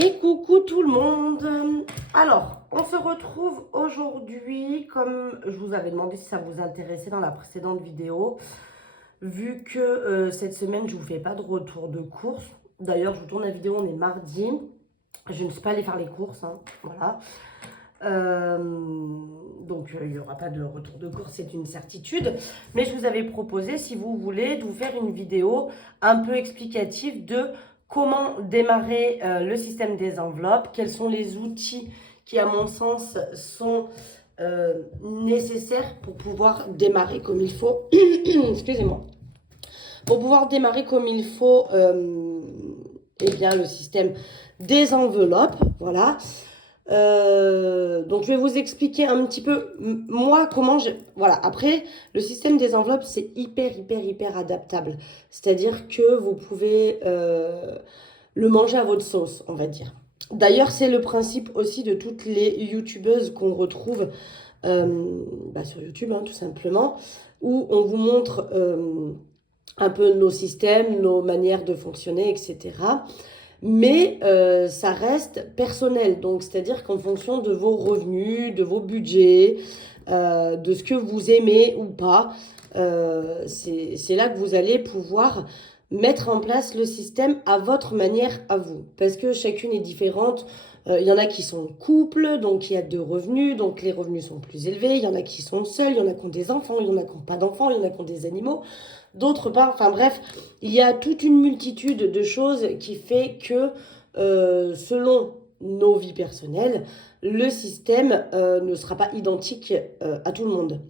Et coucou tout le monde. Alors, on se retrouve aujourd'hui, comme je vous avais demandé si ça vous intéressait dans la précédente vidéo, vu que cette semaine, je ne vous fais pas de retour de course. D'ailleurs, je vous tourne la vidéo, on est mardi. Je ne suis pas allée faire les courses, hein, voilà. Donc, il n'y aura pas de retour de course, c'est une certitude. Mais je vous avais proposé, si vous voulez, de vous faire une vidéo un peu explicative de comment démarrer le système des enveloppes, quels sont les outils qui, à mon sens, sont nécessaires pour pouvoir démarrer comme il faut. Excusez-moi. Pour pouvoir démarrer comme il faut, eh bien, le système des enveloppes, voilà. Donc, je vais vous expliquer un petit peu, moi, comment j'ai... Voilà, après, le système des enveloppes, c'est hyper adaptable. C'est-à-dire que vous pouvez le manger à votre sauce, on va dire. D'ailleurs, c'est le principe aussi de toutes les youtubeuses qu'on retrouve sur YouTube, hein, tout simplement, où on vous montre un peu nos systèmes, nos manières de fonctionner, etc. Mais ça reste personnel, donc c'est-à-dire qu'en fonction de vos revenus, de vos budgets, de ce que vous aimez ou pas, c'est là que vous allez pouvoir mettre en place le système à votre manière à vous. Parce que chacune est différente. Il y en a qui sont couples, donc il y a deux revenus, donc les revenus sont plus élevés. Il y en a qui sont seuls, il y en a qui ont des enfants, il y en a qui n'ont pas d'enfants, il y en a qui ont des animaux. D'autre part, enfin bref, il y a toute une multitude de choses qui fait que selon nos vies personnelles, le système ne sera pas identique à tout le monde.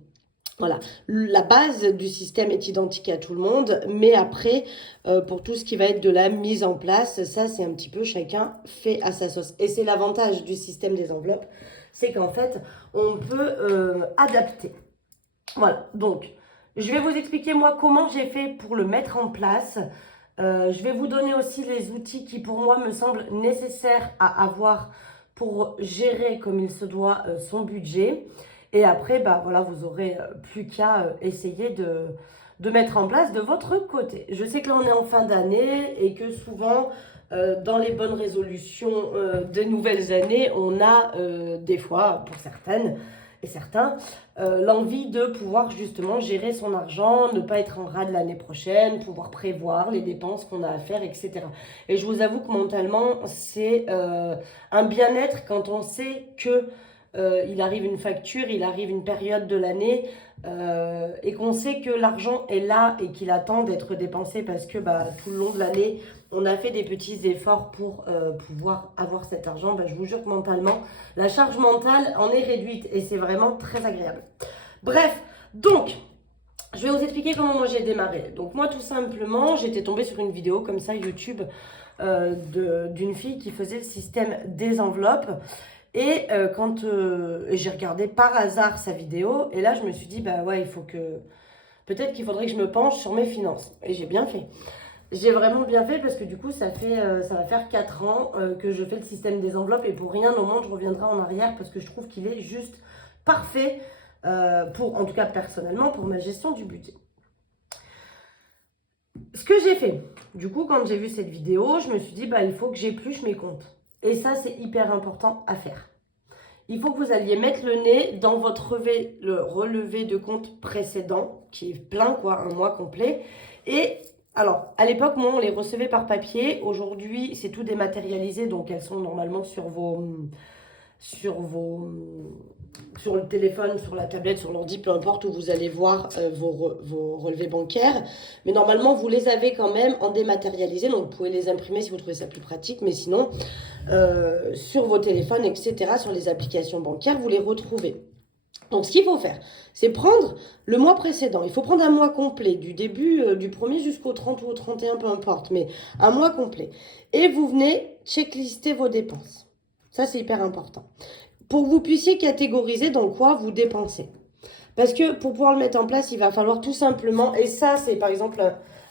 Voilà, la base du système est identique à tout le monde, mais après, pour tout ce qui va être de la mise en place, ça c'est un petit peu chacun fait à sa sauce. Et c'est l'avantage du système des enveloppes, c'est qu'en fait, on peut adapter. Voilà, donc je vais vous expliquer moi comment j'ai fait pour le mettre en place. Je vais vous donner aussi les outils qui pour moi me semblent nécessaires à avoir pour gérer comme il se doit son budget. Et après, bah voilà, vous aurez plus qu'à essayer de mettre en place de votre côté. Je sais que là on est en fin d'année et que souvent dans les bonnes résolutions de nouvelles années, on a des fois, pour certaines, et certains, l'envie de pouvoir justement gérer son argent, ne pas être en rade l'année prochaine, pouvoir prévoir les dépenses qu'on a à faire, etc. Et je vous avoue que mentalement, c'est un bien-être quand on sait que il arrive une facture, il arrive une période de l'année et qu'on sait que l'argent est là et qu'il attend d'être dépensé parce que bah, tout le long de l'année, on a fait des petits efforts pour pouvoir avoir cet argent. Bah, je vous jure que mentalement, la charge mentale en est réduite et c'est vraiment très agréable. Bref, donc, je vais vous expliquer comment moi j'ai démarré. Donc moi, tout simplement, j'étais tombée sur une vidéo comme ça, YouTube, d'une fille qui faisait le système des enveloppes. Et quand j'ai regardé par hasard sa vidéo, et là je me suis dit, bah ouais, il faut que... Peut-être qu'il faudrait que je me penche sur mes finances. Et j'ai bien fait. J'ai vraiment bien fait parce que du coup, ça va faire 4 ans que je fais le système des enveloppes et pour rien au monde, je reviendrai en arrière parce que je trouve qu'il est juste parfait pour, en tout cas personnellement, pour ma gestion du budget. Ce que j'ai fait, du coup, quand j'ai vu cette vidéo, je me suis dit, bah, il faut que j'épluche mes comptes. Et ça, c'est hyper important à faire. Il faut que vous alliez mettre le nez dans votre le relevé de compte précédent, qui est plein, quoi, un mois complet. Et alors, à l'époque, moi, on les recevait par papier. Aujourd'hui, c'est tout dématérialisé, donc elles sont normalement sur le téléphone, sur la tablette, sur l'ordi, peu importe où vous allez voir vos relevés bancaires. Mais normalement, vous les avez quand même en dématérialisé, donc vous pouvez les imprimer si vous trouvez ça plus pratique. Mais sinon, sur vos téléphones, etc., sur les applications bancaires, vous les retrouvez. Donc, ce qu'il faut faire, c'est prendre le mois précédent. Il faut prendre un mois complet, du début du 1er jusqu'au 30 ou au 31, peu importe, mais un mois complet. Et vous venez checklister vos dépenses. Ça, c'est hyper important. Pour que vous puissiez catégoriser dans quoi vous dépensez. Parce que pour pouvoir le mettre en place, il va falloir tout simplement, et ça, c'est par exemple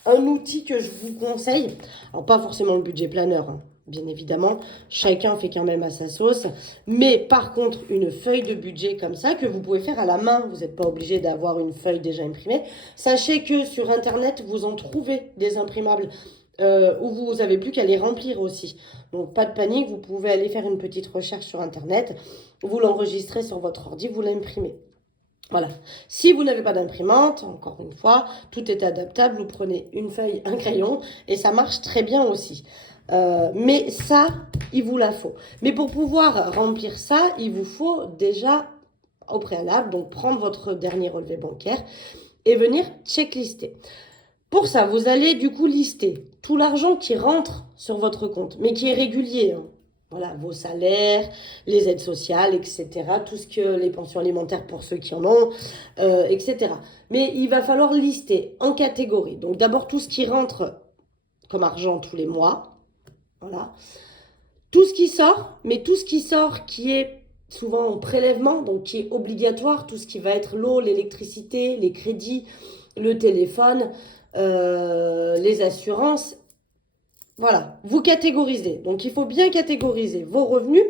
un outil que je vous conseille. Alors, pas forcément le budget planeur, hein, bien évidemment. Chacun fait quand même à sa sauce. Mais par contre, une feuille de budget comme ça, que vous pouvez faire à la main, vous n'êtes pas obligé d'avoir une feuille déjà imprimée. Sachez que sur Internet, vous en trouvez des imprimables où vous n'avez plus qu'à les remplir aussi. Donc pas de panique, vous pouvez aller faire une petite recherche sur Internet, vous l'enregistrez sur votre ordi, vous l'imprimez. Voilà. Si vous n'avez pas d'imprimante, encore une fois, tout est adaptable. Vous prenez une feuille, un crayon et ça marche très bien aussi. Mais ça, il vous la faut. Mais pour pouvoir remplir ça, il vous faut déjà au préalable, donc prendre votre dernier relevé bancaire et venir checklister. Pour ça, vous allez du coup lister tout l'argent qui rentre sur votre compte, mais qui est régulier, hein. Voilà, vos salaires, les aides sociales, etc. Tout ce que les pensions alimentaires pour ceux qui en ont, etc. Mais il va falloir lister en catégories. Donc d'abord tout ce qui rentre comme argent tous les mois. Voilà. Tout ce qui sort, mais tout ce qui sort qui est souvent en prélèvement, donc qui est obligatoire, tout ce qui va être l'eau, l'électricité, les crédits, le téléphone, les assurances. Voilà, vous catégorisez. Donc, il faut bien catégoriser vos revenus,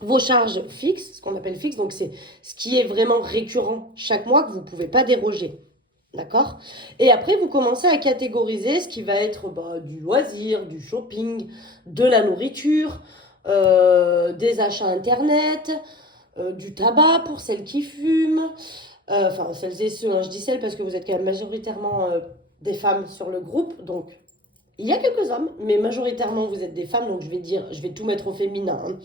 vos charges fixes, ce qu'on appelle fixe. Donc, c'est ce qui est vraiment récurrent chaque mois que vous ne pouvez pas déroger. D'accord? Et après, vous commencez à catégoriser ce qui va être du loisir, du shopping, de la nourriture, des achats Internet, du tabac pour celles qui fument. Enfin, celles et ceux, hein, je dis celles parce que vous êtes quand même majoritairement des femmes sur le groupe. Donc, il y a quelques hommes, mais majoritairement vous êtes des femmes, donc je vais tout mettre au féminin, hein.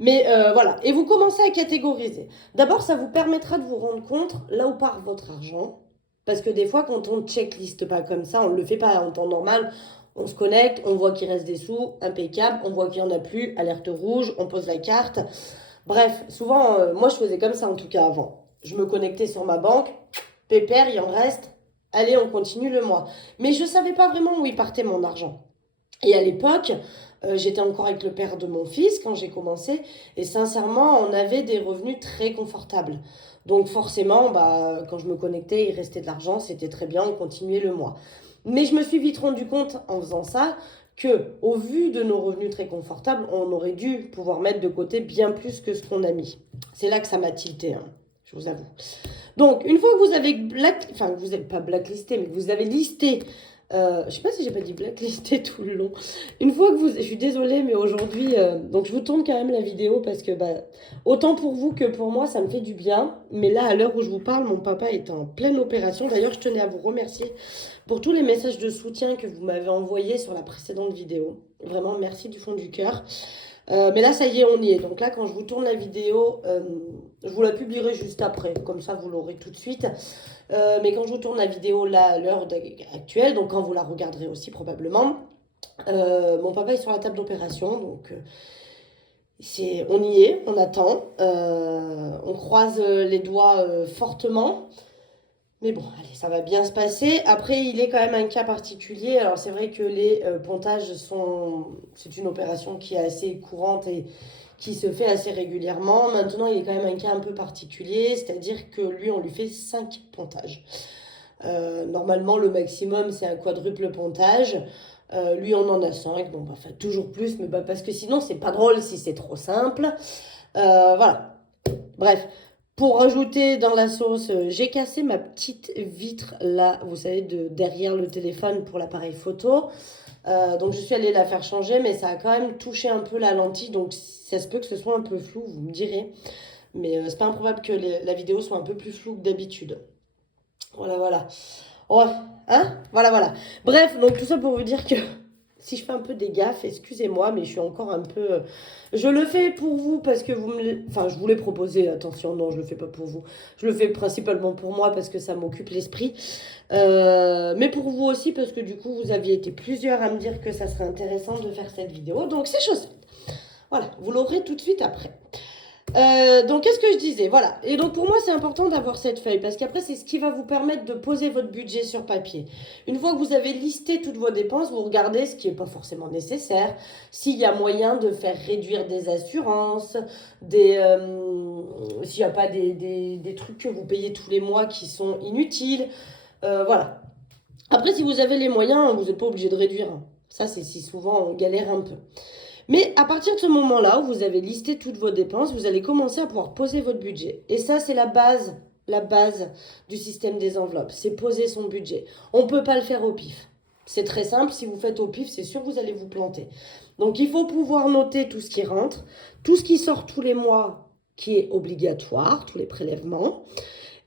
Mais voilà, et vous commencez à catégoriser. D'abord, ça vous permettra de vous rendre compte là où part votre argent. Parce que des fois, quand on ne checkliste pas comme ça, on ne le fait pas en temps normal, on se connecte, on voit qu'il reste des sous, impeccable, on voit qu'il n'y en a plus, alerte rouge, on pose la carte. Bref, souvent, moi je faisais comme ça en tout cas avant. Je me connectais sur ma banque, pépère, il en reste, allez, on continue le mois. Mais je ne savais pas vraiment où il partait mon argent. Et à l'époque, j'étais encore avec le père de mon fils quand j'ai commencé. Et sincèrement, on avait des revenus très confortables. Donc forcément, quand je me connectais, il restait de l'argent, c'était très bien, on continuait le mois. Mais je me suis vite rendu compte en faisant ça que, au vu de nos revenus très confortables, on aurait dû pouvoir mettre de côté bien plus que ce qu'on a mis. C'est là que ça m'a tilté, hein, je vous avoue. Donc, une fois que vous avez enfin, vous n'avez pas blacklisté, mais que vous avez listé, je sais pas si j'ai pas dit blacklisté tout le long. Une fois que je suis désolée, mais aujourd'hui, donc je vous tourne quand même la vidéo parce que autant pour vous que pour moi, ça me fait du bien. Mais là, à l'heure où je vous parle, mon papa est en pleine opération. D'ailleurs, je tenais à vous remercier pour tous les messages de soutien que vous m'avez envoyés sur la précédente vidéo. Vraiment, merci du fond du cœur. Mais là, ça y est, on y est. Donc là, quand je vous tourne la vidéo, je vous la publierai juste après. Comme ça, vous l'aurez tout de suite. Mais quand je vous tourne la vidéo là, à l'heure actuelle, donc quand vous la regarderez aussi probablement, mon papa est sur la table d'opération. Donc on y est, on attend. On croise les doigts fortement. Mais bon, allez, ça va bien se passer. Après, il est quand même un cas particulier. Alors, c'est vrai que les pontages c'est une opération qui est assez courante et qui se fait assez régulièrement. Maintenant, il est quand même un cas un peu particulier, c'est-à-dire que lui, on lui fait 5 pontages. Normalement, le maximum, c'est un quadruple pontage. Lui, on en a 5, donc enfin, toujours plus, mais parce que sinon, c'est pas drôle si c'est trop simple. Voilà. Bref. Pour rajouter dans la sauce, j'ai cassé ma petite vitre là, vous savez, derrière le téléphone pour l'appareil photo. Donc je suis allée la faire changer, mais ça a quand même touché un peu la lentille, donc ça se peut que ce soit un peu flou, vous me direz. Mais c'est pas improbable que la vidéo soit un peu plus floue que d'habitude. Voilà, voilà. Ouais, hein? Voilà, voilà. Bref, donc tout ça pour vous dire que si je fais un peu des gaffes, excusez-moi, mais je suis encore un peu... Je le fais pour vous parce que Enfin, je vous l'ai proposé, attention, non, je le fais pas pour vous. Je le fais principalement pour moi parce que ça m'occupe l'esprit. Mais pour vous aussi parce que du coup, vous aviez été plusieurs à me dire que ça serait intéressant de faire cette vidéo. Donc, c'est chose faite. Voilà, vous l'aurez tout de suite après. Donc, qu'est-ce que je disais? Voilà. Et donc, pour moi, c'est important d'avoir cette feuille parce qu'après, c'est ce qui va vous permettre de poser votre budget sur papier. Une fois que vous avez listé toutes vos dépenses, vous regardez ce qui n'est pas forcément nécessaire, s'il y a moyen de faire réduire des assurances, s'il n'y a pas des trucs que vous payez tous les mois qui sont inutiles. Voilà. Après, si vous avez les moyens, vous n'êtes pas obligé de réduire. Ça, c'est si souvent on galère un peu. Mais à partir de ce moment-là où vous avez listé toutes vos dépenses, vous allez commencer à pouvoir poser votre budget. Et ça, c'est la base du système des enveloppes. C'est poser son budget. On ne peut pas le faire au pif. C'est très simple, si vous faites au pif, c'est sûr que vous allez vous planter. Donc il faut pouvoir noter tout ce qui rentre, tout ce qui sort tous les mois qui est obligatoire, tous les prélèvements.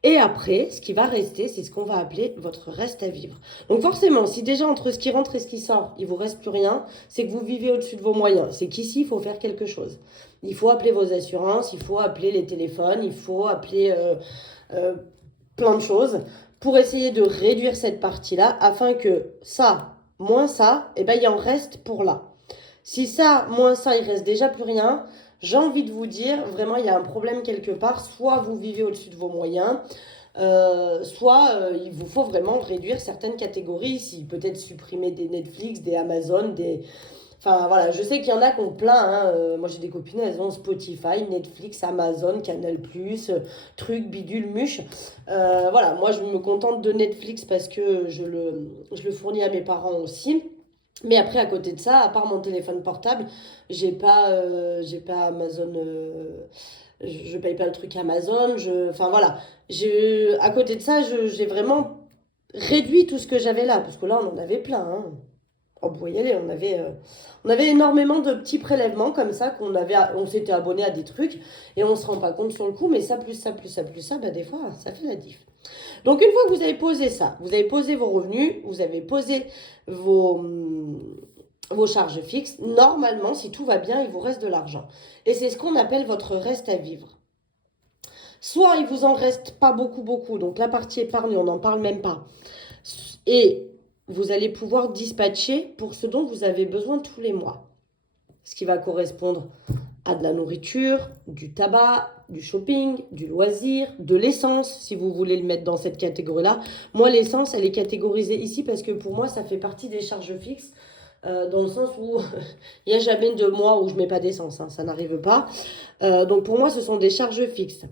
Et après, ce qui va rester, c'est ce qu'on va appeler votre reste à vivre. Donc forcément, si déjà entre ce qui rentre et ce qui sort, il vous reste plus rien, c'est que vous vivez au-dessus de vos moyens. C'est qu'ici, il faut faire quelque chose. Il faut appeler vos assurances, il faut appeler les téléphones, il faut appeler euh, plein de choses pour essayer de réduire cette partie-là afin que ça, moins ça, eh ben, il en reste pour là. Si ça, moins ça, il reste déjà plus rien, j'ai envie de vous dire, vraiment, il y a un problème quelque part. Soit vous vivez au-dessus de vos moyens, soit il vous faut vraiment réduire certaines catégories ici. Peut-être supprimer des Netflix, des Amazon, des... Enfin voilà, je sais qu'il y en a qui ont plein. Hein. Moi j'ai des copines, elles ont Spotify, Netflix, Amazon, Canal+, truc, bidule, muche. Voilà, moi je me contente de Netflix parce que je le fournis à mes parents aussi. Mais après, à côté de ça, à part mon téléphone portable, j'ai pas Amazon. Je paye pas le truc Amazon. Enfin voilà. À côté de ça, j'ai vraiment réduit tout ce que j'avais là. Parce que là, on en avait plein. Hein. Oh, vous voyez, on avait énormément de petits prélèvements comme ça on s'était abonné à des trucs et on se rend pas compte sur le coup. Mais ça, plus ça, plus ça, plus ça, bah, des fois, ça fait la diff. Donc, une fois que vous avez posé ça, vous avez posé vos revenus, vous avez posé vos, vos charges fixes, normalement, si tout va bien, il vous reste de l'argent. Et c'est ce qu'on appelle votre reste à vivre. Soit il vous en reste pas beaucoup, beaucoup, donc la partie épargne, on n'en parle même pas. Et vous allez pouvoir dispatcher pour ce dont vous avez besoin tous les mois. Ce qui va correspondre à de la nourriture, du tabac, du shopping, du loisir, de l'essence, si vous voulez le mettre dans cette catégorie-là. Moi, l'essence, elle est catégorisée ici parce que pour moi, ça fait partie des charges fixes, dans le sens où il n'y a jamais de mois où je ne mets pas d'essence, hein, ça n'arrive pas. Donc pour moi, ce sont des charges fixes.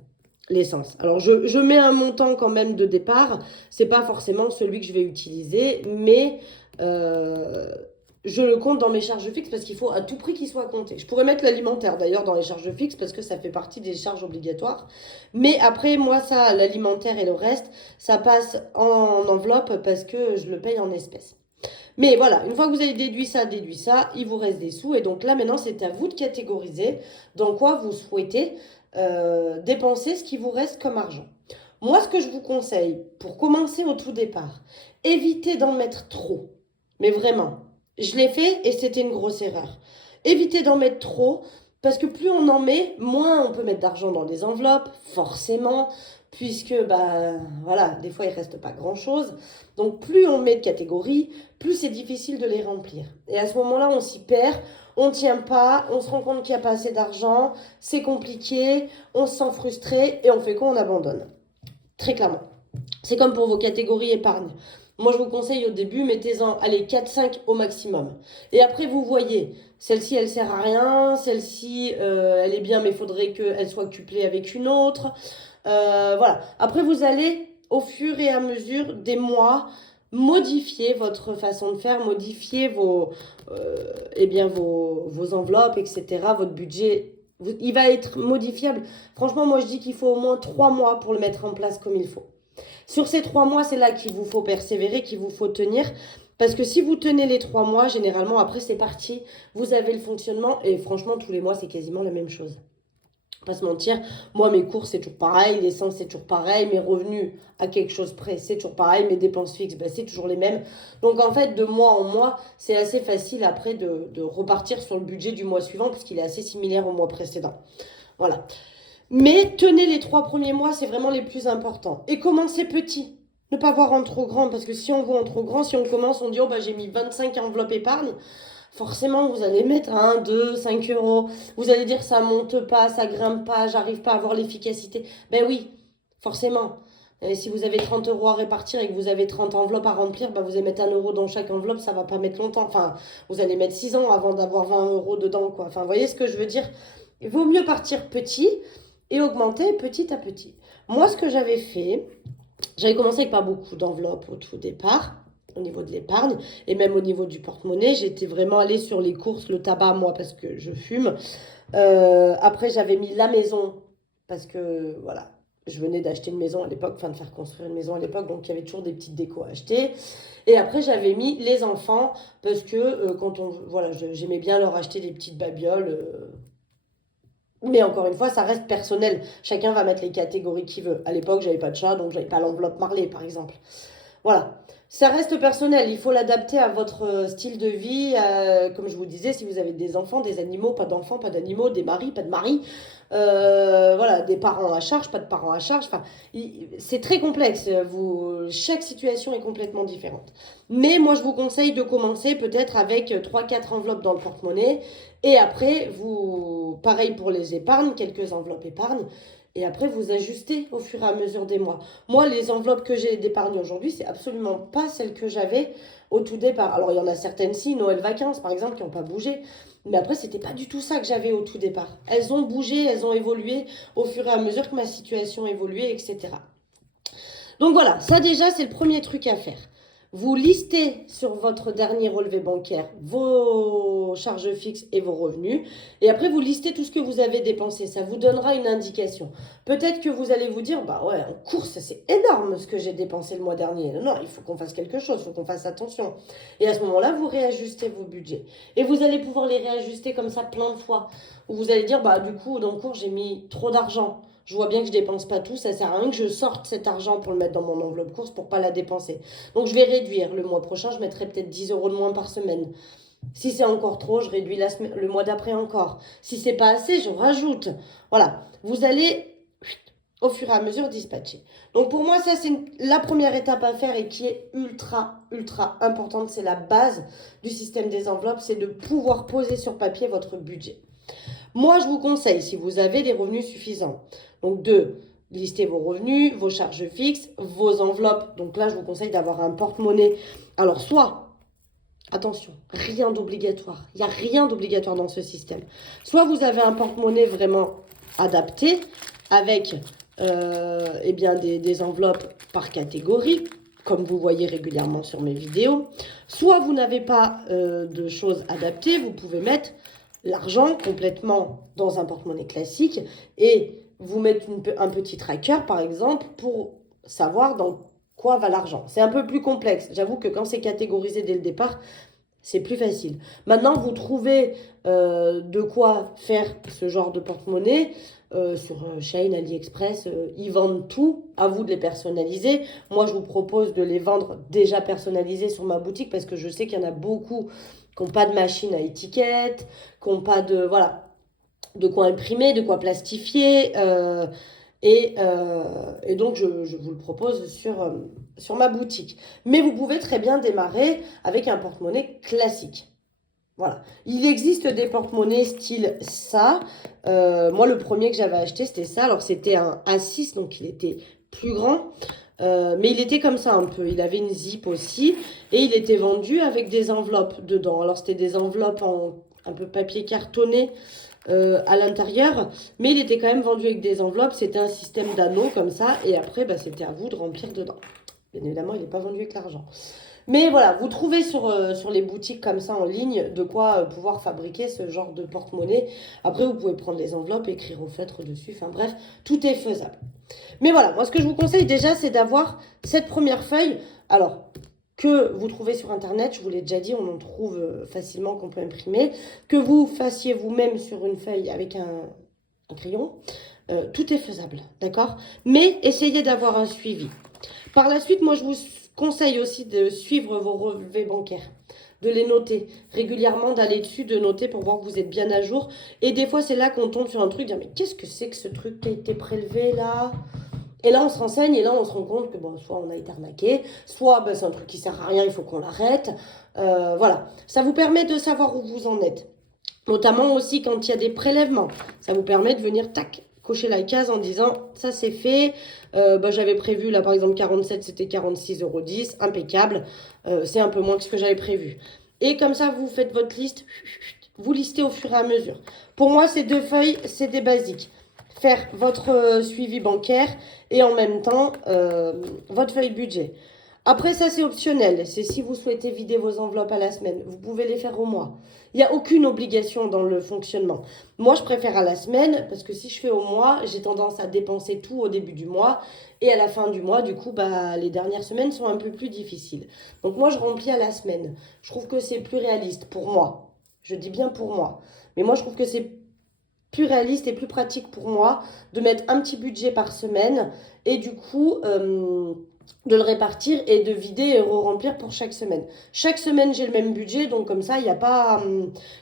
L'essence. Alors, je mets un montant quand même de départ. C'est pas forcément celui que je vais utiliser, mais je le compte dans mes charges fixes parce qu'il faut à tout prix qu'il soit compté. Je pourrais mettre l'alimentaire d'ailleurs dans les charges fixes parce que ça fait partie des charges obligatoires. Mais après, moi, ça, l'alimentaire et le reste, ça passe en enveloppe parce que je le paye en espèces. Mais voilà, une fois que vous avez déduit ça, il vous reste des sous. Et donc là, maintenant, c'est à vous de catégoriser dans quoi vous souhaitez dépenser ce qui vous reste comme argent. Moi, ce que je vous conseille, pour commencer au tout départ, évitez d'en mettre trop. Mais vraiment, je l'ai fait et c'était une grosse erreur. Évitez d'en mettre trop, parce que plus on en met, moins on peut mettre d'argent dans des enveloppes, forcément, puisque, bah, voilà, des fois, il ne reste pas grand-chose. Donc, plus on met de catégories, plus c'est difficile de les remplir. Et à ce moment-là, on s'y perd, on ne tient pas, on se rend compte qu'il n'y a pas assez d'argent, c'est compliqué, on se sent frustré et on fait quoi? On abandonne. Très clairement. C'est comme pour vos catégories épargne. Moi, je vous conseille au début, mettez-en, allez, 4-5 au maximum. Et après, vous voyez, celle-ci, elle sert à rien, celle-ci, elle est bien, mais il faudrait qu'elle soit couplée avec une autre. Voilà. Après, vous allez, au fur et à mesure des mois, modifier votre façon de faire, modifier vos enveloppes, etc., votre budget. Il va être modifiable. Franchement, moi, je dis qu'il faut au moins 3 mois pour le mettre en place comme il faut. Sur ces 3 mois, c'est là qu'il vous faut persévérer, qu'il vous faut tenir. Parce que si vous tenez les 3 mois, généralement, après, c'est parti. Vous avez le fonctionnement. Et franchement, tous les mois, c'est quasiment la même chose. Pas se mentir, moi mes courses c'est toujours pareil, l'essence c'est toujours pareil, mes revenus à quelque chose près c'est toujours pareil, mes dépenses fixes c'est toujours les mêmes. Donc en fait de mois en mois c'est assez facile après de repartir sur le budget du mois suivant puisqu'il est assez similaire au mois précédent. Voilà. Mais tenez les 3 premiers mois, c'est vraiment les plus importants. Et commencez petit. Ne pas voir en trop grand parce que si on voit en trop grand, si on commence, on dit oh bah j'ai mis 25 enveloppes épargne. Forcément, vous allez mettre 1, 2, 5 euros. Vous allez dire ça monte pas, ça grimpe pas, j'arrive pas à avoir l'efficacité. Ben oui, forcément. Et si vous avez 30 euros à répartir et que vous avez 30 enveloppes à remplir, ben vous allez mettre 1 euro dans chaque enveloppe, ça va pas mettre longtemps. Enfin, vous allez mettre 6 ans avant d'avoir 20 euros dedans, quoi. Enfin, vous voyez ce que je veux dire? Il vaut mieux partir petit et augmenter petit à petit. Moi, ce que j'avais fait, j'avais commencé avec pas beaucoup d'enveloppes au tout départ au niveau de l'épargne et même au niveau du porte-monnaie. J'étais vraiment allée sur les courses, le tabac, moi, parce que je fume. Après, j'avais mis la maison parce que, voilà, je venais d'acheter une maison à l'époque, enfin de faire construire une maison à l'époque, donc il y avait toujours des petites décos à acheter. Et après, j'avais mis les enfants, parce que voilà, j'aimais bien leur acheter des petites babioles. Mais encore une fois, ça reste personnel. Chacun va mettre les catégories qu'il veut. À l'époque, j'avais pas de chat, donc j'avais pas l'enveloppe Marley, par exemple. Voilà. Ça reste personnel, il faut l'adapter à votre style de vie. Comme je vous disais, si vous avez des enfants, des animaux, pas d'enfants, pas d'animaux, des maris, pas de maris, voilà, des parents à charge, pas de parents à charge. Enfin, c'est très complexe. Chaque situation est complètement différente. Mais moi, je vous conseille de commencer peut-être avec trois quatre enveloppes dans le porte-monnaie. Et après, pareil pour les épargnes, quelques enveloppes épargnes. Et après, vous ajustez au fur et à mesure des mois. Moi, les enveloppes que j'ai d'épargne aujourd'hui, c'est absolument pas celles que j'avais au tout départ. Alors, il y en a certaines, si, Noël vacances, par exemple, qui n'ont pas bougé. Mais après, c'était pas du tout ça que j'avais au tout départ. Elles ont bougé, elles ont évolué au fur et à mesure que ma situation évoluait, etc. Donc voilà, ça déjà, c'est le premier truc à faire. Vous listez sur votre dernier relevé bancaire vos charges fixes et vos revenus. Et après, vous listez tout ce que vous avez dépensé. Ça vous donnera une indication. Peut-être que vous allez vous dire, bah ouais, en course, c'est énorme ce que j'ai dépensé le mois dernier. Non, il faut qu'on fasse quelque chose, il faut qu'on fasse attention. Et à ce moment-là, vous réajustez vos budgets. Et vous allez pouvoir les réajuster comme ça plein de fois. Où vous allez dire, bah du coup, dans le cours, j'ai mis trop d'argent. Je vois bien que je dépense pas tout, ça sert à rien que je sorte cet argent pour le mettre dans mon enveloppe course pour pas la dépenser. Donc je vais réduire. Le mois prochain, je mettrai peut-être 10 euros de moins par semaine. Si c'est encore trop, je réduis le mois d'après encore. Si c'est pas assez, je rajoute. Voilà. Vous allez au fur et à mesure dispatcher. Donc pour moi, ça c'est la première étape à faire et qui est ultra, ultra importante. C'est la base du système des enveloppes, c'est de pouvoir poser sur papier votre budget. Moi, je vous conseille, si vous avez des revenus suffisants, donc de lister vos revenus, vos charges fixes, vos enveloppes. Donc là, je vous conseille d'avoir un porte-monnaie. Alors, soit, attention, rien d'obligatoire. Il n'y a rien d'obligatoire dans ce système. Soit vous avez un porte-monnaie vraiment adapté avec eh bien, des enveloppes par catégorie, comme vous voyez régulièrement sur mes vidéos. Soit vous n'avez pas de choses adaptées, vous pouvez mettre l'argent complètement dans un porte-monnaie classique et vous mettre un petit tracker, par exemple, pour savoir dans quoi va l'argent. C'est un peu plus complexe. J'avoue que quand c'est catégorisé dès le départ, c'est plus facile. Maintenant, vous trouvez de quoi faire ce genre de porte-monnaie sur Shein, AliExpress. Ils vendent tout. À vous de les personnaliser. Moi, je vous propose de les vendre déjà personnalisés sur ma boutique parce que je sais qu'il y en a beaucoup qui n'ont pas de machine à étiquette, qui n'ont pas de, voilà, de quoi imprimer, de quoi plastifier. Et donc, je vous le propose sur ma boutique. Mais vous pouvez très bien démarrer avec un porte-monnaie classique. Voilà. Il existe des porte-monnaies style ça. Moi, le premier que j'avais acheté, c'était ça. Alors, c'était un A6, donc il était plus grand. Mais il était comme ça un peu. Il avait une zip aussi. Et il était vendu avec des enveloppes dedans. Alors, c'était des enveloppes en un peu papier cartonné à l'intérieur. Mais il était quand même vendu avec des enveloppes. C'était un système d'anneaux comme ça. Et après, bah, c'était à vous de remplir dedans. Bien évidemment, il n'est pas vendu avec l'argent. Mais voilà, vous trouvez sur les boutiques comme ça en ligne de quoi pouvoir fabriquer ce genre de porte-monnaie. Après, vous pouvez prendre les enveloppes, écrire au feutre dessus. Enfin bref, tout est faisable. Mais voilà, moi ce que je vous conseille déjà, c'est d'avoir cette première feuille. Alors, que vous trouvez sur Internet, je vous l'ai déjà dit, on en trouve facilement qu'on peut imprimer. Que vous fassiez vous-même sur une feuille avec un crayon. Tout est faisable, d'accord? Mais essayez d'avoir un suivi. Par la suite, moi je vous conseille aussi de suivre vos relevés bancaires, de les noter régulièrement, d'aller dessus, de noter pour voir que vous êtes bien à jour. Et des fois, c'est là qu'on tombe sur un truc, dire mais qu'est-ce que c'est que ce truc qui a été prélevé là? Et là, on se renseigne et là, on se rend compte que bon, soit on a été arnaqué, soit ben, c'est un truc qui sert à rien, il faut qu'on l'arrête. Voilà, ça vous permet de savoir où vous en êtes. Notamment aussi quand il y a des prélèvements. Ça vous permet de venir, tac, cocher la case en disant ça c'est fait. Bah, j'avais prévu là par exemple 47, c'était 46,10 €, impeccable. C'est un peu moins que ce que j'avais prévu. Et comme ça, vous faites votre liste, vous listez au fur et à mesure. Pour moi, ces deux feuilles, c'est des basiques. Faire votre suivi bancaire et en même temps votre feuille budget. Après, ça, c'est optionnel. C'est si vous souhaitez vider vos enveloppes à la semaine. Vous pouvez les faire au mois. Il n'y a aucune obligation dans le fonctionnement. Moi, je préfère à la semaine parce que si je fais au mois, j'ai tendance à dépenser tout au début du mois et à la fin du mois, du coup, bah, les dernières semaines sont un peu plus difficiles. Donc moi, je remplis à la semaine. Je trouve que c'est plus réaliste pour moi. Je dis bien pour moi. Mais moi, je trouve que c'est plus réaliste et plus pratique pour moi de mettre un petit budget par semaine et du coup de le répartir et de vider et re-remplir pour chaque semaine. Chaque semaine, j'ai le même budget, donc comme ça, il n'y a pas...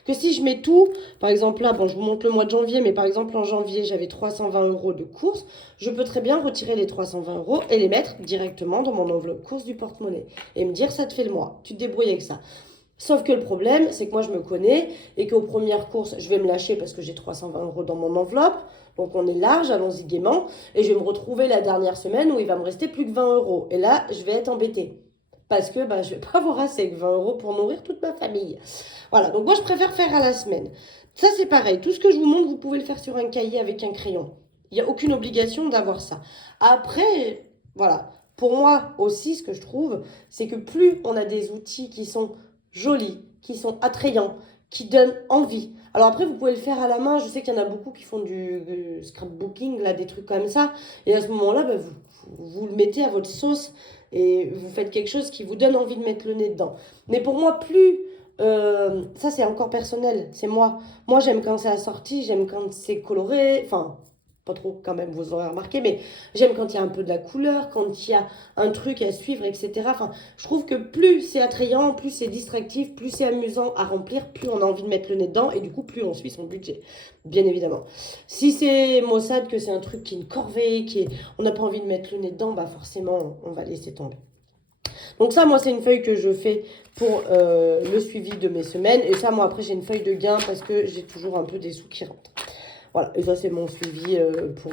que si je mets tout, par exemple là, bon, je vous montre le mois de janvier, mais par exemple en janvier, j'avais 320 € de courses, je peux très bien retirer les 320 € et les mettre directement dans mon enveloppe course du porte-monnaie et me dire, ça te fait le mois, tu te débrouilles avec ça. Sauf que le problème, c'est que moi, je me connais et qu'aux premières courses, je vais me lâcher parce que j'ai 320 € dans mon enveloppe. Donc, on est large, allons-y gaiement. Et je vais me retrouver la dernière semaine où il va me rester plus que 20 €. Et là, je vais être embêtée. Parce que bah, je ne vais pas avoir assez que 20 € pour nourrir toute ma famille. Voilà, donc moi, je préfère faire à la semaine. Ça, c'est pareil. Tout ce que je vous montre, vous pouvez le faire sur un cahier avec un crayon. Il n'y a aucune obligation d'avoir ça. Après, voilà. Pour moi aussi, ce que je trouve, c'est que plus on a des outils qui sont jolis, qui sont attrayants, qui donnent envie. Alors après, vous pouvez le faire à la main. Je sais qu'il y en a beaucoup qui font du scrapbooking, là, des trucs comme ça. Et à ce moment-là, bah, vous le mettez à votre sauce et vous faites quelque chose qui vous donne envie de mettre le nez dedans. Mais pour moi, plus... ça, c'est encore personnel. C'est moi. Moi, j'aime quand c'est assorti, j'aime quand c'est coloré. Enfin, pas trop quand même, vous aurez remarqué, mais j'aime quand il y a un peu de la couleur, quand il y a un truc à suivre, etc. Enfin, je trouve que plus c'est attrayant, plus c'est distractif, plus c'est amusant à remplir, plus on a envie de mettre le nez dedans et du coup, plus on suit son budget, bien évidemment. Si c'est maussade, que c'est un truc qui est une corvée, on n'a pas envie de mettre le nez dedans, bah forcément, on va laisser tomber. Donc ça, moi, c'est une feuille que je fais pour le suivi de mes semaines. Et ça, moi, après, j'ai une feuille de gain parce que j'ai toujours un peu des sous qui rentrent. Voilà, et ça c'est mon suivi pour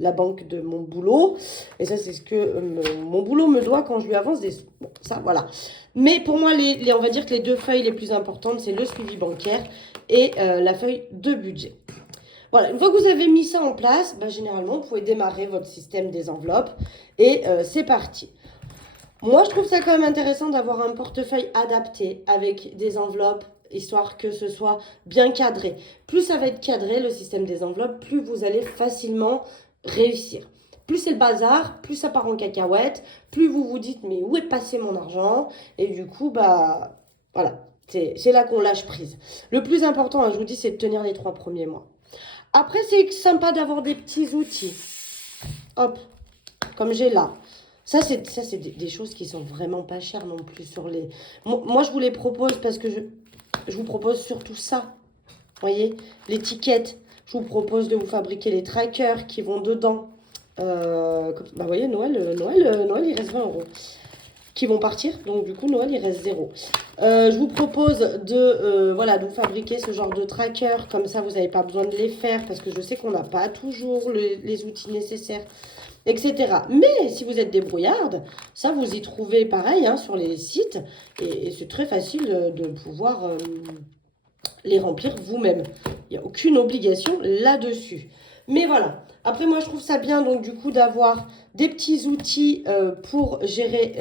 la banque de mon boulot. Et ça c'est ce que mon boulot me doit quand je lui avance des sous. Bon, ça voilà. Mais pour moi, on va dire que les deux feuilles les plus importantes, c'est le suivi bancaire et la feuille de budget. Voilà, une fois que vous avez mis ça en place, bah, généralement, vous pouvez démarrer votre système des enveloppes et c'est parti. Moi, je trouve ça quand même intéressant d'avoir un portefeuille adapté avec des enveloppes, histoire que ce soit bien cadré. Plus ça va être cadré, le système des enveloppes, plus vous allez facilement réussir. Plus c'est le bazar, plus ça part en cacahuète, plus vous vous dites mais où est passé mon argent? Et du coup, bah voilà, c'est là qu'on lâche prise. Le plus important, hein, je vous dis, c'est de tenir les 3 premiers mois. Après, c'est sympa d'avoir des petits outils. Hop, comme j'ai là. Ça, c'est des choses qui sont vraiment pas chères non plus sur les... Moi, je vous les propose parce que je vous propose surtout ça. Vous voyez, l'étiquette. Je vous propose de vous fabriquer les trackers qui vont dedans. Bah, vous voyez, Noël, il reste 20 € qui vont partir. Donc, du coup, Noël, il reste 0. Je vous propose voilà, de vous fabriquer ce genre de tracker. Comme ça, vous n'avez pas besoin de les faire parce que je sais qu'on n'a pas toujours les outils nécessaires, etc. Mais si vous êtes débrouillarde, ça, vous y trouvez pareil hein, sur les sites. Et c'est très facile de pouvoir les remplir vous-même. Il n'y a aucune obligation là-dessus. Mais voilà. Après, moi, je trouve ça bien, donc, du coup, d'avoir des petits outils pour gérer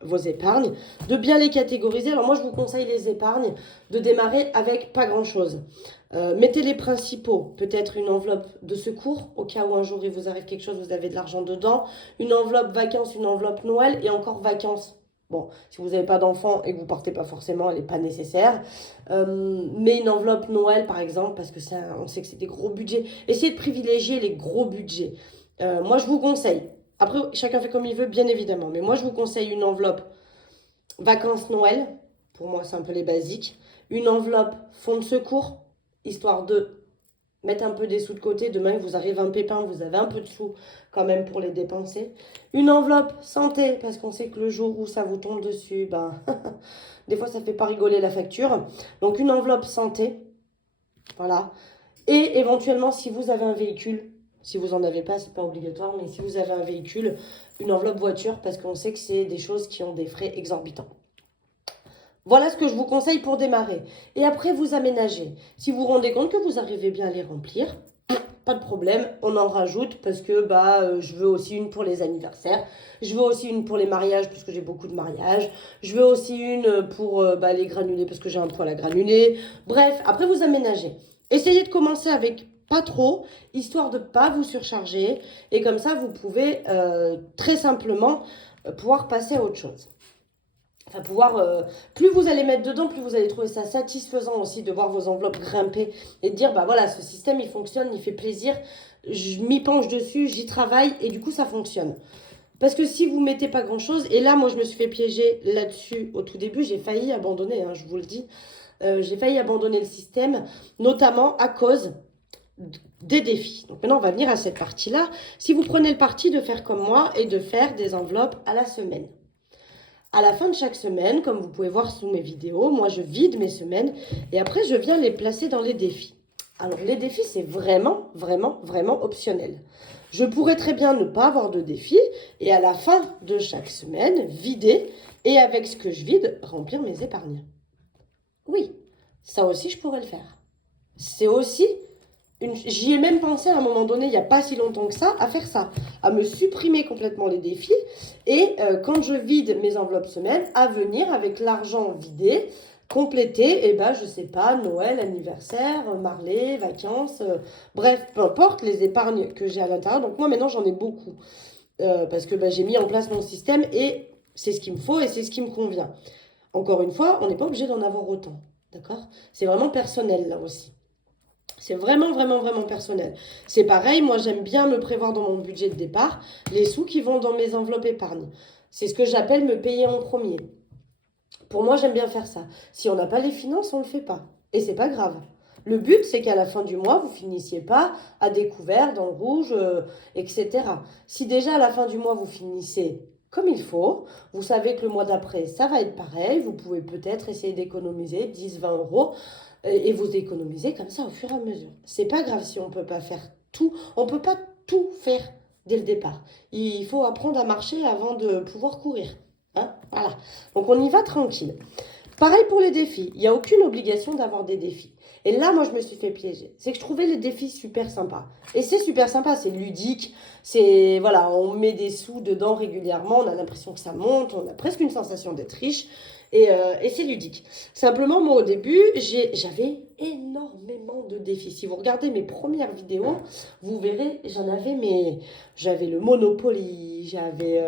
vos épargnes, de bien les catégoriser. Alors, moi, je vous conseille les épargnes, de démarrer avec pas grand-chose. Mettez les principaux, peut-être une enveloppe de secours, au cas où un jour il vous arrive quelque chose, vous avez de l'argent dedans. Une enveloppe vacances, une enveloppe Noël et encore vacances. Bon, si vous n'avez pas d'enfant et que vous ne partez pas forcément, elle n'est pas nécessaire. Mais une enveloppe Noël, par exemple, parce que ça, on sait que c'est des gros budgets. Essayez de privilégier les gros budgets. Moi, je vous conseille. Après, chacun fait comme il veut, bien évidemment. Mais moi, je vous conseille une enveloppe vacances Noël. Pour moi, c'est un peu les basiques. Une enveloppe fonds de secours, histoire de mettre un peu des sous de côté. Demain, il vous arrive un pépin, vous avez un peu de sous quand même pour les dépenser. Une enveloppe santé, parce qu'on sait que le jour où ça vous tombe dessus, ben, des fois, ça ne fait pas rigoler la facture. Donc, une enveloppe santé, voilà. Et éventuellement, si vous avez un véhicule, si vous n'en avez pas, ce n'est pas obligatoire, mais si vous avez un véhicule, une enveloppe voiture, parce qu'on sait que c'est des choses qui ont des frais exorbitants. Voilà ce que je vous conseille pour démarrer. Et après, vous aménagez. Si vous vous rendez compte que vous arrivez bien à les remplir, pas de problème, on en rajoute parce que bah, je veux aussi une pour les anniversaires, je veux aussi une pour les mariages parce que j'ai beaucoup de mariages, je veux aussi une pour bah, les granulés parce que j'ai un poil à granulés. Bref, après vous aménagez. Essayez de commencer avec pas trop, histoire de ne pas vous surcharger. Et comme ça, vous pouvez très simplement pouvoir passer à autre chose. Enfin, plus vous allez mettre dedans, plus vous allez trouver ça satisfaisant aussi de voir vos enveloppes grimper et de dire, bah voilà, ce système, il fonctionne, il fait plaisir, je m'y penche dessus, j'y travaille et du coup, ça fonctionne. Parce que si vous ne mettez pas grand-chose, et là, moi, je me suis fait piéger là-dessus au tout début, j'ai failli abandonner, hein, je vous le dis. J'ai failli abandonner le système, notamment à cause des défis. Donc maintenant, on va venir à cette partie-là. Si vous prenez le parti de faire comme moi et de faire des enveloppes à la semaine. À la fin de chaque semaine, comme vous pouvez voir sous mes vidéos, moi je vide mes semaines et après je viens les placer dans les défis. Alors les défis, c'est vraiment, vraiment, vraiment optionnel. Je pourrais très bien ne pas avoir de défis et à la fin de chaque semaine, vider et avec ce que je vide, remplir mes épargnes. Oui, ça aussi je pourrais le faire. C'est aussi j'y ai même pensé à un moment donné, il n'y a pas si longtemps que ça, à faire ça, à me supprimer complètement les défis et quand je vide mes enveloppes semaines, à venir avec l'argent vidé, compléter, et ben je sais pas, Noël, anniversaire, Marley, vacances, bref, peu importe les épargnes que j'ai à l'intérieur. Donc moi maintenant j'en ai beaucoup parce que j'ai mis en place mon système et c'est ce qu'il me faut et c'est ce qui me convient. Encore une fois, on n'est pas obligé d'en avoir autant, d'accord? C'est vraiment personnel là aussi. C'est vraiment, vraiment, vraiment personnel. C'est pareil, moi j'aime bien me prévoir dans mon budget de départ les sous qui vont dans mes enveloppes épargne. C'est ce que j'appelle me payer en premier. Pour moi, j'aime bien faire ça. Si on n'a pas les finances, on ne le fait pas. Et c'est pas grave. Le but, c'est qu'à la fin du mois, vous finissiez pas à découvert, dans le rouge, etc. Si déjà à la fin du mois, vous finissez comme il faut, vous savez que le mois d'après, ça va être pareil. Vous pouvez peut-être essayer d'économiser 10, 20 euros et vous économisez comme ça au fur et à mesure. C'est pas grave si on peut pas faire tout. On peut pas tout faire dès le départ. Il faut apprendre à marcher avant de pouvoir courir. Hein, voilà. Donc on y va tranquille. Pareil pour les défis. Il n'y a aucune obligation d'avoir des défis. Et là, moi, je me suis fait piéger. C'est que je trouvais les défis super sympas. Et c'est super sympa, c'est ludique. C'est, voilà, on met des sous dedans régulièrement. On a l'impression que ça monte. On a presque une sensation d'être riche. Et c'est ludique. Simplement, moi, au début, j'avais énormément de défis. Si vous regardez mes premières vidéos, vous verrez, j'avais le Monopoly, j'avais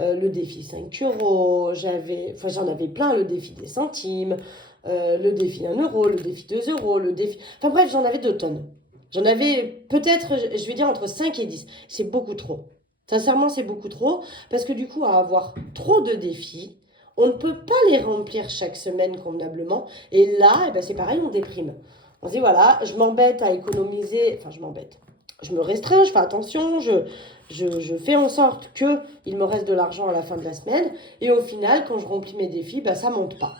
le défi 5 euros, j'en avais plein, le défi des centimes, le défi 1 euro, le défi 2 euros, le défi... Enfin bref, j'en avais 2 tonnes. J'en avais peut-être, je vais dire, entre 5 et 10. C'est beaucoup trop. Sincèrement, c'est beaucoup trop. Parce que du coup, à avoir trop de défis, on ne peut pas les remplir chaque semaine convenablement. Et là, c'est pareil, on déprime. On se dit, voilà, je m'embête à économiser. Enfin, je m'embête. Je me restreins, je fais attention, je fais en sorte qu'il me reste de l'argent à la fin de la semaine. Et au final, quand je remplis mes défis, ça ne monte pas.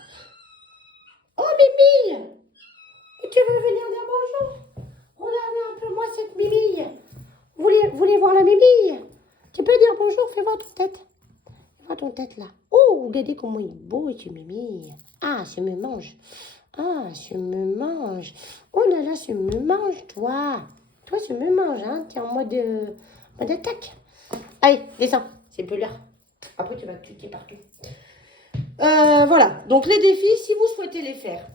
Oh, Mimi! Tu veux venir dire bonjour? Regardez un peu moi cette Mimi. Vous voulez voir la Mimi? Tu peux dire bonjour, fais voir ton tête. Fais voir ton tête là. Oh, regardez comment il est beau, ce Mimi. Ah, je me mange. Ah, je me mange. Oh là là, je me mange, toi. Toi, je me mange, hein. T'es en mode attaque. Allez, descends. C'est peu l'heure. Après, tu vas cliquer partout. Voilà. Donc, les défis, si vous souhaitez les faire,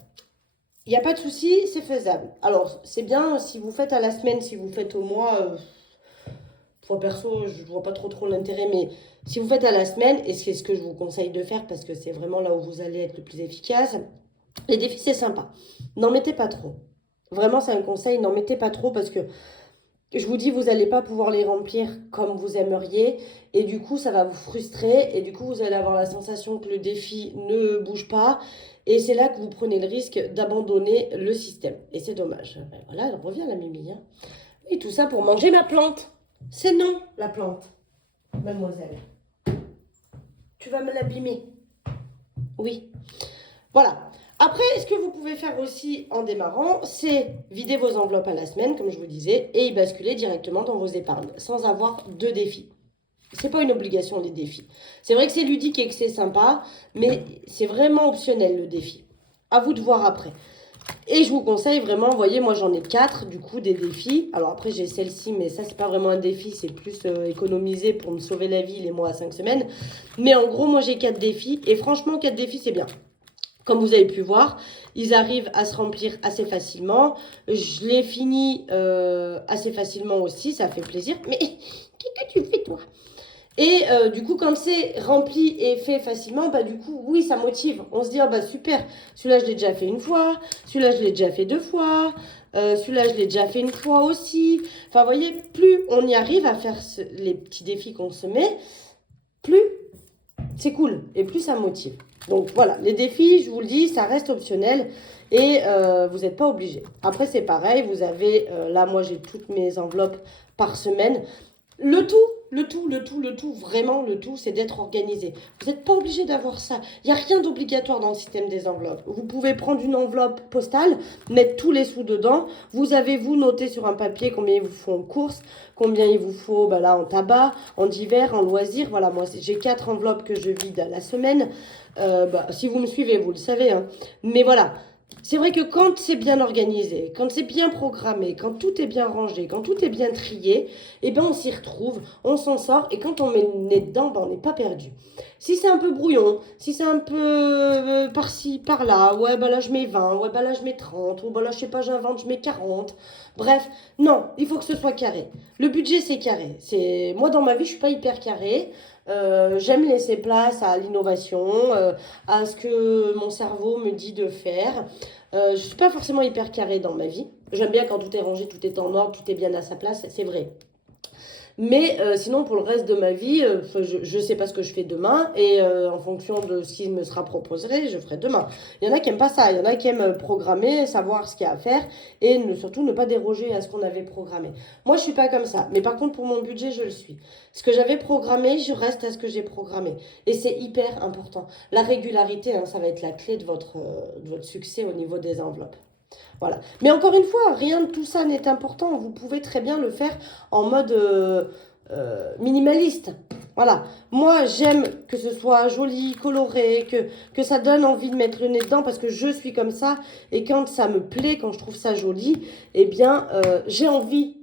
il n'y a pas de souci, c'est faisable. Alors, c'est bien si vous faites à la semaine, si vous faites au mois. Moi, perso, je ne vois pas trop l'intérêt, mais si vous faites à la semaine, et c'est ce que je vous conseille de faire, parce que c'est vraiment là où vous allez être le plus efficace, les défis, c'est sympa. N'en mettez pas trop. Vraiment, c'est un conseil, n'en mettez pas trop, parce que je vous dis, vous n'allez pas pouvoir les remplir comme vous aimeriez, et du coup, ça va vous frustrer, et du coup, vous allez avoir la sensation que le défi ne bouge pas, et c'est là que vous prenez le risque d'abandonner le système. Et c'est dommage. Voilà, elle revient la Mimi. Hein. Et tout ça pour manger ma plante. C'est non, la plante, mademoiselle. Tu vas me l'abîmer. Oui. Voilà. Après, ce que vous pouvez faire aussi en démarrant, c'est vider vos enveloppes à la semaine, comme je vous disais, et y basculer directement dans vos épargnes, sans avoir de défis. C'est pas une obligation, les défis. C'est vrai que c'est ludique et que c'est sympa, mais c'est vraiment optionnel, le défi. À vous de voir après. Et je vous conseille vraiment, vous voyez, moi j'en ai 4, du coup, des défis. Alors après, j'ai celle-ci, mais ça, c'est pas vraiment un défi, c'est plus économiser pour me sauver la vie les mois à 5 semaines. Mais en gros, moi j'ai 4 défis, et franchement, 4 défis, c'est bien. Comme vous avez pu voir, ils arrivent à se remplir assez facilement. Je les finis assez facilement aussi, ça fait plaisir. Mais qu'est-ce que tu fais, toi? Et du coup, quand c'est rempli et fait facilement, bah du coup, oui, ça motive. On se dit, ah bah super, celui-là, je l'ai déjà fait une fois, celui-là, je l'ai déjà fait 2 fois, celui-là, je l'ai déjà fait une fois aussi. Enfin, vous voyez, plus on y arrive à faire les petits défis qu'on se met, plus c'est cool et plus ça motive. Donc voilà, les défis, je vous le dis, ça reste optionnel et vous n'êtes pas obligé. Après, c'est pareil, vous avez, là, moi, j'ai toutes mes enveloppes par semaine. Le tout, vraiment le tout, c'est d'être organisé. Vous n'êtes pas obligé d'avoir ça. Il n'y a rien d'obligatoire dans le système des enveloppes. Vous pouvez prendre une enveloppe postale, mettre tous les sous dedans. Vous avez, vous, noté sur un papier combien il vous faut en courses, combien il vous faut bah là, en tabac, en divers, en loisirs. Voilà, moi, j'ai 4 enveloppes que je vide à la semaine. Bah, si vous me suivez, vous le savez, hein. Mais voilà. C'est vrai que quand c'est bien organisé, quand c'est bien programmé, quand tout est bien rangé, quand tout est bien trié, eh ben on s'y retrouve, on s'en sort et quand on met le nez dedans, ben on n'est pas perdu. Si c'est un peu brouillon, si c'est un peu par-ci, par-là, ouais bah là je mets 20, ouais bah là je mets 30, ou bah là je sais pas j'invente, je mets 40. Bref, non, il faut que ce soit carré. Le budget c'est carré. C'est moi dans ma vie je suis pas hyper carré. J'aime laisser place à l'innovation, à ce que mon cerveau me dit de faire. Je ne suis pas forcément hyper carrée dans ma vie. J'aime bien quand tout est rangé, tout est en ordre, tout est bien à sa place, c'est vrai. Mais sinon, pour le reste de ma vie, je ne sais pas ce que je fais demain et en fonction de ce qui me sera proposé, je ferai demain. Il y en a qui n'aiment pas ça, il y en a qui aiment programmer, savoir ce qu'il y a à faire et surtout ne pas déroger à ce qu'on avait programmé. Moi, je ne suis pas comme ça, mais par contre, pour mon budget, je le suis. Ce que j'avais programmé, je reste à ce que j'ai programmé. Et c'est hyper important. La régularité, hein, ça va être la clé de votre succès au niveau des enveloppes. Voilà. Mais encore une fois, rien de tout ça n'est important. Vous pouvez très bien le faire en mode minimaliste. Voilà. Moi, j'aime que ce soit joli, coloré, que ça donne envie de mettre le nez dedans parce que je suis comme ça. Et quand ça me plaît, quand je trouve ça joli, eh bien, j'ai envie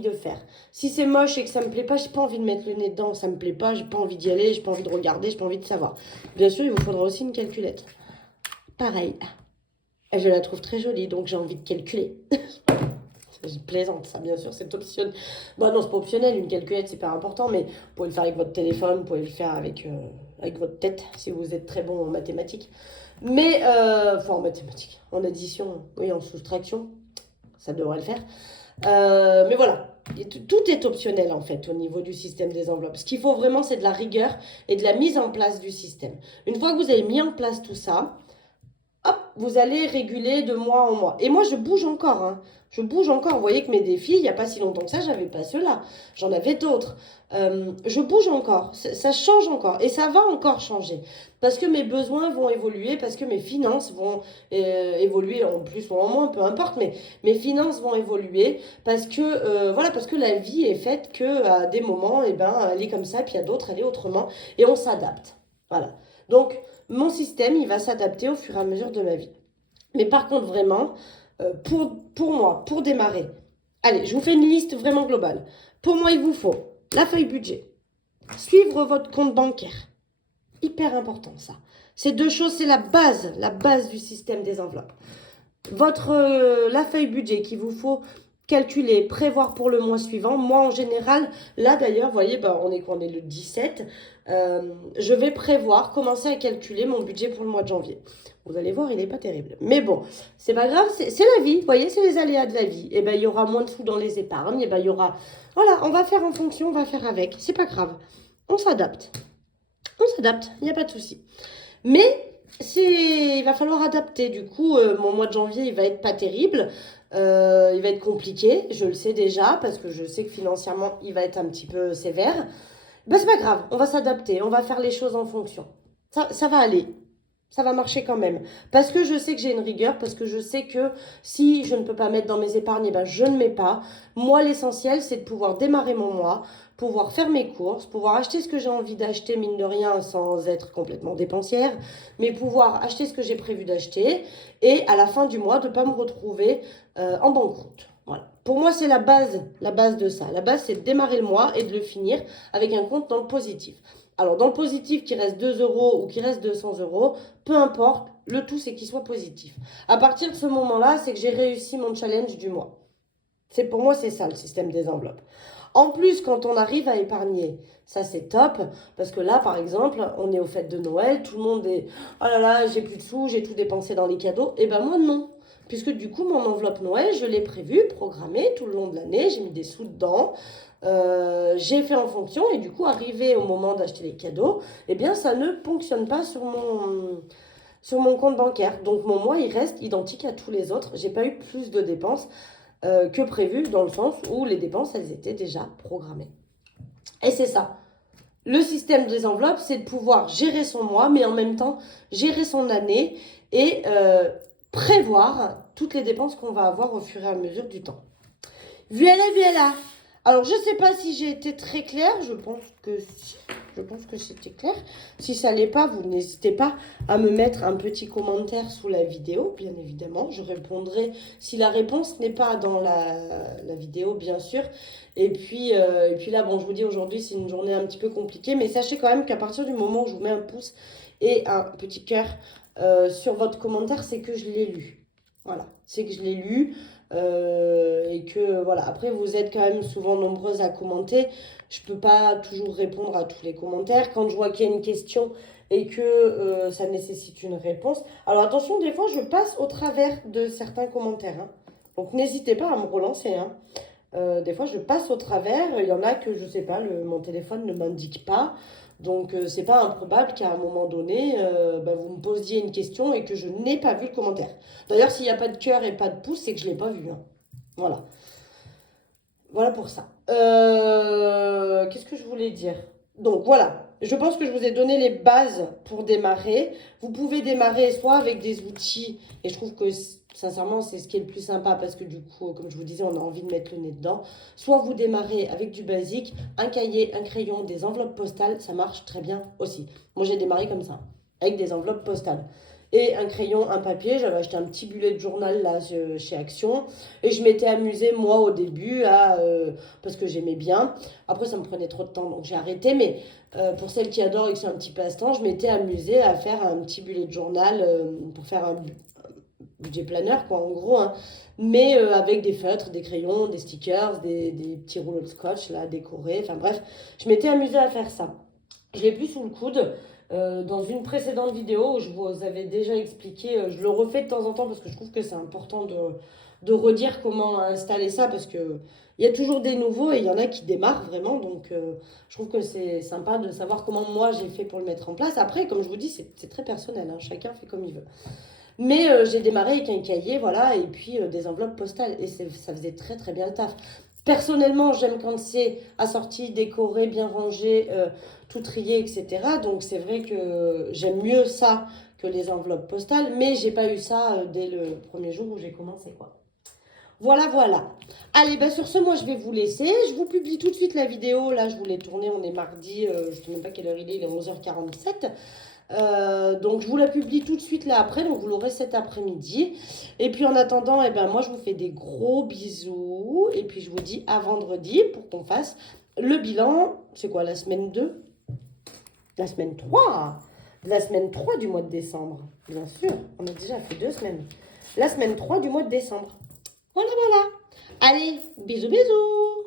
de faire. Si c'est moche et que ça me plaît pas, j'ai pas envie de mettre le nez dedans, ça me plaît pas, j'ai pas envie d'y aller, j'ai pas envie de regarder, j'ai pas envie de savoir. Bien sûr, il vous faudra aussi une calculette. Pareil. Je la trouve très jolie, donc j'ai envie de calculer. Je plaisante, ça, bien sûr, c'est optionnel. Bon, non, c'est pas optionnel, une calculette, c'est pas important, mais vous pouvez le faire avec votre téléphone, vous pouvez le faire avec votre tête, si vous êtes très bon en mathématiques. Mais, enfin, en mathématiques, en addition, oui, en soustraction, ça devrait le faire. Mais voilà, tout est optionnel, en fait, au niveau du système des enveloppes. Ce qu'il faut vraiment, c'est de la rigueur et de la mise en place du système. Une fois que vous avez mis en place tout ça, hop, vous allez réguler de mois en mois. Et moi, je bouge encore, hein. Je bouge encore. Vous voyez que mes défis, il n'y a pas si longtemps que ça, j'avais pas ceux-là. J'en avais d'autres. Je bouge encore. Ça change encore. Et ça va encore changer. Parce que mes besoins vont évoluer, parce que mes finances vont évoluer en plus ou en moins, peu importe. Mais mes finances vont évoluer parce que, voilà, parce que la vie est faite que à des moments, eh ben, elle est comme ça, puis à d'autres, elle est autrement. Et on s'adapte. Voilà. Donc, mon système, il va s'adapter au fur et à mesure de ma vie. Mais par contre, vraiment, pour moi, pour démarrer, allez, je vous fais une liste vraiment globale. Pour moi, il vous faut la feuille budget, suivre votre compte bancaire. Hyper important, ça. Ces deux choses, c'est la base du système des enveloppes. La feuille budget qu'il vous faut calculer, prévoir pour le mois suivant. Moi, en général, là d'ailleurs, vous voyez, bah, on est quoi? On est le 17. Je vais prévoir, commencer à calculer mon budget pour le mois de janvier. Vous allez voir, il n'est pas terrible. Mais bon, c'est pas grave, c'est la vie. Vous voyez, c'est les aléas de la vie. Et ben, il y aura moins de sous dans les épargnes. Et ben, il y aura... Voilà, on va faire en fonction, on va faire avec. C'est pas grave. On s'adapte. On s'adapte, il n'y a pas de souci. Mais il va falloir adapter. Du coup, mon mois de janvier, il va être pas terrible. Il va être compliqué, je le sais déjà, parce que je sais que financièrement, il va être un petit peu sévère. Ben, c'est pas grave, on va s'adapter, on va faire les choses en fonction. Ça va aller. ça va marcher quand même. Parce que je sais que j'ai une rigueur, parce que je sais que si je ne peux pas mettre dans mes épargnes, eh ben je ne mets pas. Moi, l'essentiel, c'est de pouvoir démarrer mon mois, pouvoir faire mes courses, pouvoir acheter ce que j'ai envie d'acheter, mine de rien, sans être complètement dépensière, mais pouvoir acheter ce que j'ai prévu d'acheter, et à la fin du mois, de ne pas me retrouver en banqueroute. Voilà. Pour moi, c'est la base de ça. La base, c'est de démarrer le mois et de le finir avec un compte dans le positif. Alors, dans le positif, qu'il reste 2 euros ou qu'il reste 200 euros, peu importe, le tout, c'est qu'il soit positif. À partir de ce moment-là, c'est que j'ai réussi mon challenge du mois. Pour moi, c'est ça, le système des enveloppes. En plus, quand on arrive à épargner, ça c'est top, parce que là, par exemple, on est aux fêtes de Noël, tout le monde est « Oh là là, j'ai plus de sous, j'ai tout dépensé dans les cadeaux. » Et ben moi, non. Puisque du coup, mon enveloppe Noël, je l'ai prévue, programmée tout le long de l'année, j'ai mis des sous dedans, j'ai fait en fonction, et du coup, arrivé au moment d'acheter les cadeaux, eh bien, ça ne ponctionne pas sur mon compte bancaire. Donc, mon mois, il reste identique à tous les autres. J'ai pas eu plus de dépenses que prévu, dans le sens où les dépenses, elles étaient déjà programmées. Et c'est ça. Le système des enveloppes, c'est de pouvoir gérer son mois, mais en même temps, gérer son année et prévoir toutes les dépenses qu'on va avoir au fur et à mesure du temps. Voilà, voilà. Alors, je ne sais pas si j'ai été très claire. Je pense que si. Je pense que c'était clair. Si ça ne l'est pas, vous n'hésitez pas à me mettre un petit commentaire sous la vidéo, bien évidemment. Je répondrai si la réponse n'est pas dans la vidéo, bien sûr. Et puis là, bon, je vous dis, aujourd'hui, c'est une journée un petit peu compliquée. Mais sachez quand même qu'à partir du moment où je vous mets un pouce et un petit cœur sur votre commentaire, c'est que je l'ai lu. Voilà, c'est que je l'ai lu. Et que voilà, après vous êtes quand même souvent nombreuses à commenter. Je peux pas toujours répondre à tous les commentaires. Quand je vois qu'il y a une question et que ça nécessite une réponse. Alors attention, des fois je passe au travers de certains commentaires, hein. Donc n'hésitez pas à me relancer, hein. Des fois je passe au travers. Il y en a que je sais pas, mon téléphone ne m'indique pas. Donc, c'est pas improbable qu'à un moment donné, vous me posiez une question et que je n'ai pas vu le commentaire. D'ailleurs, s'il n'y a pas de cœur et pas de pouce, c'est que je ne l'ai pas vu, hein. Voilà. Voilà pour ça. Qu'est-ce que je voulais dire? Donc, voilà. Je pense que je vous ai donné les bases pour démarrer. Vous pouvez démarrer soit avec des outils, et je trouve que sincèrement, c'est ce qui est le plus sympa parce que du coup, comme je vous disais, on a envie de mettre le nez dedans. Soit vous démarrez avec du basique, un cahier, un crayon, des enveloppes postales, ça marche très bien aussi. Moi, j'ai démarré comme ça, avec des enveloppes postales. Et un crayon, un papier, j'avais acheté un petit bullet de journal là chez Action. Et je m'étais amusée, moi, au début, parce que j'aimais bien. Après, ça me prenait trop de temps, donc j'ai arrêté. Mais pour celles qui adorent et que c'est un petit passe-temps, je m'étais amusée à faire un petit bullet de journal pour faire un budget planner, quoi, en gros, hein. Mais avec des feutres, des crayons, des stickers, des petits rouleaux de scotch, là, décorés. Enfin bref, je m'étais amusée à faire ça. Je l'ai plus sous le coude. Dans une précédente vidéo où je vous avais déjà expliqué, je le refais de temps en temps parce que je trouve que c'est important de redire comment installer ça parce que il y a toujours des nouveaux et il y en a qui démarrent vraiment. Donc, je trouve que c'est sympa de savoir comment moi j'ai fait pour le mettre en place. Après, comme je vous dis, c'est très personnel, hein, chacun fait comme il veut. Mais j'ai démarré avec un cahier, voilà, et puis des enveloppes postales. Et ça faisait très très bien le taf. Personnellement, j'aime quand c'est assorti, décoré, bien rangé, tout trié, etc. Donc c'est vrai que j'aime mieux ça que les enveloppes postales, mais j'ai pas eu ça dès le premier jour où j'ai commencé, quoi. Voilà, voilà. Allez, bah sur ce, moi, je vais vous laisser. Je vous publie tout de suite la vidéo. Là, je vous l'ai tournée, on est mardi, je ne sais même pas quelle heure il est 11h47. Donc je vous la publie tout de suite là après, donc vous l'aurez cet après-midi. Et puis en attendant, eh ben, moi je vous fais des gros bisous. Et puis je vous dis à vendredi pour qu'on fasse le bilan. C'est quoi, la semaine 2? La semaine 3? La semaine 3 du mois de décembre. Bien sûr, on a déjà fait 2 semaines. La semaine 3 du mois de décembre. Voilà, voilà. Allez, bisous, bisous.